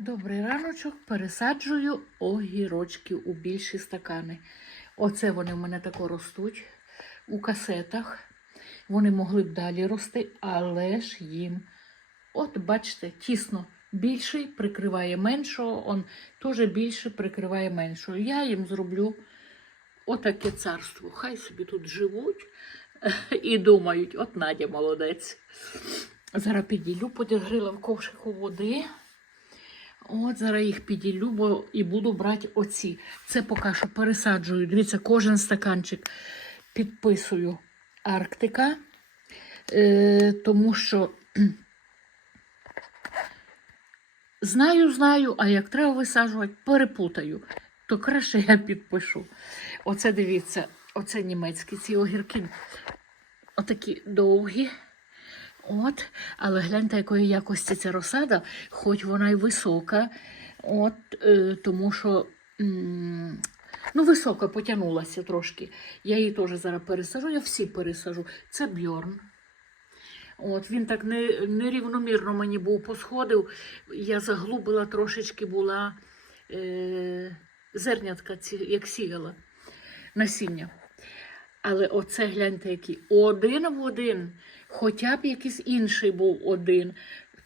Добрий раночок пересаджую огірочки у більші стакани. Оце вони в мене тако ростуть у касетах. Вони могли б далі рости, але ж їм, от бачите, тісно. Більший прикриває меншого, он теж більше прикриває меншого. Я їм зроблю отаке царство. Хай собі тут живуть і думають, от Надя молодець. Зараз піділю, подігрила в ковшику води. От зараз їх піділю, бо і буду брати оці. Це поки що пересаджую. Дивіться, кожен стаканчик підписую Арктика, е, тому що знаю, знаю, а як треба висаджувати, перепутаю. То краще я підпишу. Оце дивіться, оце німецькі ці огірки. Отакі довгі. От, але гляньте, якої якості ця розсада, хоч вона й висока, от, е, тому що м, ну, висока потягнулася трошки. Я її теж зараз пересажу, я всі пересажу. Це бьорн. От, він так не, нерівномірно мені був посходив. Я заглубила трошечки була е, зернятка, як сіяла насіння. Але оце гляньте, який один в один, хоча б якийсь інший був один.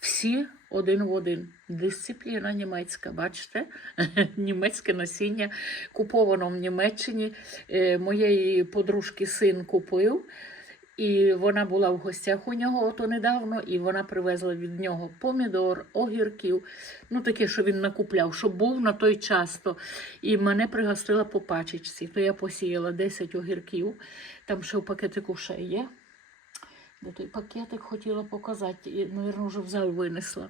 Всі один в один. Дисципліна німецька, бачите? Німецьке насіння куповано в Німеччині. Е, Моєї подружки син купив, і вона була в гостях у нього ото недавно, і вона привезла від нього помідор, огірків. Ну таке, що він накупляв, щоб був на той час. То. І мене пригостила по пачечці. То я посіяла 10 огірків. Там ще в пакетику ще є. Де той пакетик хотіла показати, і, мабуть, вже в зал винесла.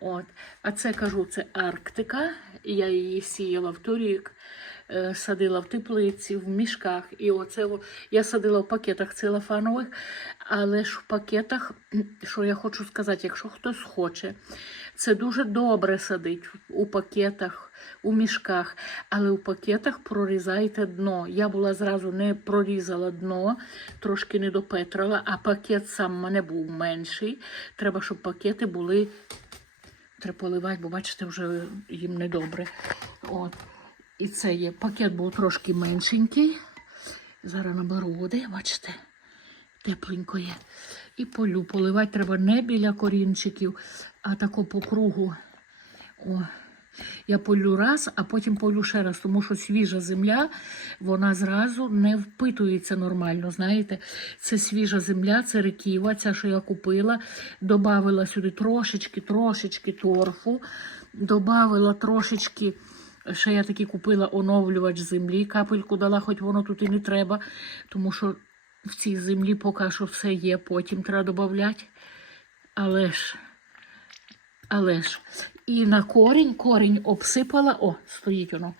От. А це кажу, це Арктика. Я її сіяла в торік, е, садила в теплиці, в мішках. І оце я садила в пакетах целофанових, але ж в пакетах, що я хочу сказати, якщо хтось хоче, це дуже добре садить у пакетах, у мішках, але у пакетах прорізайте дно. Я була зразу не прорізала дно, трошки не допетрила, а пакет сам в мене був менший. Треба, щоб пакети були. Треба поливати, бо бачите, вже їм недобре. От. І це є. Пакет був трошки меншенький. Зараз наберу води, бачите, тепленько є. І полю. Поливати треба не біля корінчиків, а тако по кругу. О. Я полю раз, а потім полю ще раз, тому що свіжа земля, вона зразу не впитується нормально. Знаєте, це свіжа земля, це реківа, ця, що я купила. Добавила сюди трошечки, трошечки торфу, добавила трошечки. Ще я таки купила оновлювач землі, капельку дала, хоч воно тут і не треба, тому що в цій землі поки що все є, потім треба додати. Але ж, але ж. І на корінь, корінь обсипала, о, стоїть воно.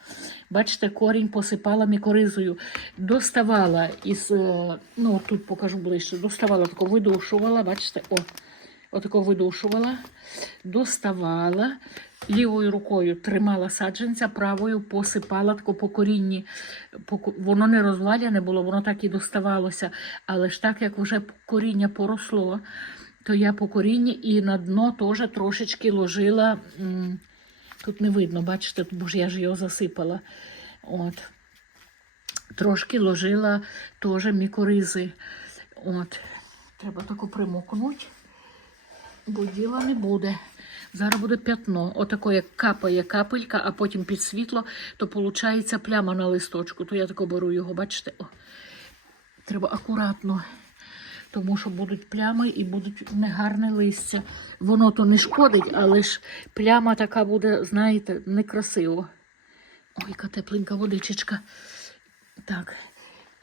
Бачите, корінь посипала мікоризою. Доставала із, е, ну тут покажу ближче, доставала, тако видушувала, бачите, о, отако видушувала, доставала, лівою рукою тримала саджанця, правою посипала тако по корінні. Воно не розваляне було, воно так і доставалося. Але ж так як вже коріння поросло, то я по корінні і на дно теж трошечки ложила. Тут не видно, бачите, бо ж я ж його засипала. От. Трошки ложила теж мікоризи. От. Треба тако примокнути, бо діла не буде. Зараз буде п'ятно. Отако, як капає капелька, а потім під світло, то виходить пляма на листочку. То я тако беру його, бачите? О. Треба акуратно, тому що будуть плями і будуть негарне листя. Воно то не шкодить, але ж пляма така буде, знаєте, некрасиво. Ой, яка тепленька водичечка. Так,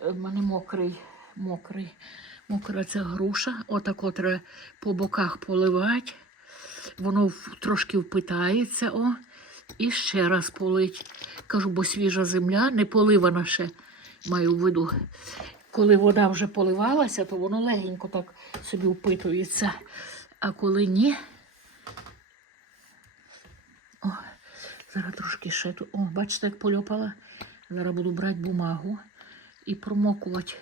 е, в мене мокрий, мокрий, мокра ця груша. Отако треба по боках поливати. Воно трошки впитається, о, і ще раз полить. Кажу, бо свіжа земля, не поливана ще, маю в виду. Коли вода вже поливалася, то воно легенько так собі впитується. А коли ні. О, зараз трошки ще тут. О, бачите, як польопала. Зараз буду брати бумагу і промокувати.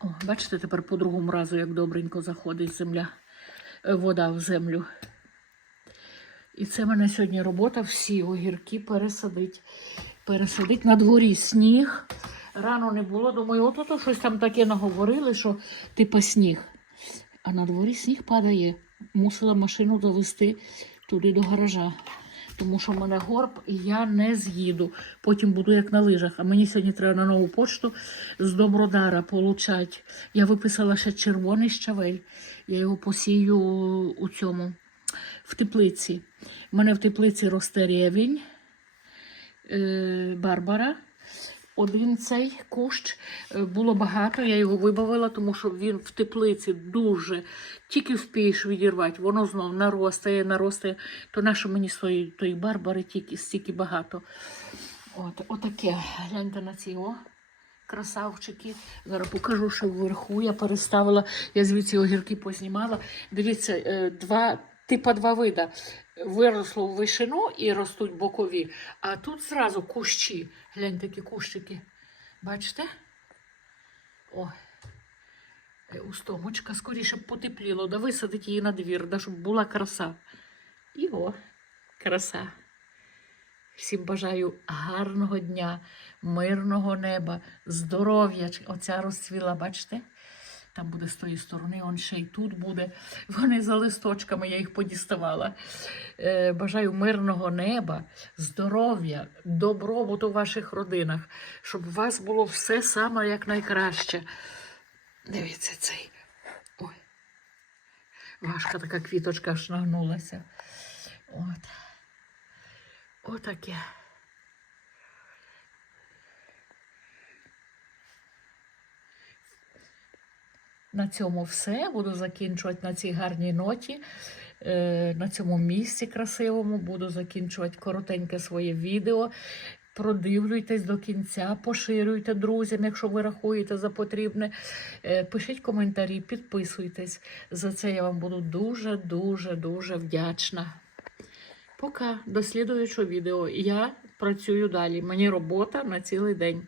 О, бачите, тепер по другому разу, як добренько заходить земля, е, вода в землю. І це в мене сьогодні робота всі огірки пересадить. Пересадить на дворі сніг. Рано не було, думаю, от щось там таке наговорили, що типа сніг. А на дворі сніг падає. Мусила машину довести туди до гаража. Тому що в мене горб і я не з'їду. Потім буду як на лижах. А мені сьогодні треба на нову почту з Добродара получати. Я виписала ще червоний щавель. Я його посію у цьому в теплиці. У мене в теплиці росте рівень, е, Барбара. Один цей кущ е, було багато, я його вибавила, тому що він в теплиці дуже тільки впієш відірвати, воно знов наростає, наростає. То нащо мені свої тої барбари тільки стільки багато. От, отаке. Гляньте на ці о. Красавчики. Зараз покажу, що вверху я переставила. Я звідси огірки познімала. Дивіться, е, два, типа два вида. Виросло в вишину і ростуть бокові. А тут зразу кущі. Гляньте, такі кущики. Бачите? О. Е, Устомочка, скоріше б потепліло, да висадить її на двір, да, щоб була краса. І о, краса. Всім бажаю гарного дня, мирного неба, здоров'я. Оця розцвіла, бачите? Там буде з тої сторони, он ще й тут буде. Вони за листочками, я їх подіставала. Е, бажаю мирного неба, здоров'я, добробуту в ваших родинах, щоб у вас було все саме як найкраще. Дивіться цей. Ой. Важка така квіточка аж нагнулася. От. Отаке. На цьому все. Буду закінчувати на цій гарній ноті. Е, На цьому місці красивому буду закінчувати коротеньке своє відео. Продивлюйтесь до кінця, поширюйте друзям, якщо ви рахуєте за потрібне. Е, Пишіть коментарі, підписуйтесь. За це я вам буду дуже, дуже, дуже вдячна. Пока, до слідуючого відео. Я працюю далі. Мені робота на цілий день.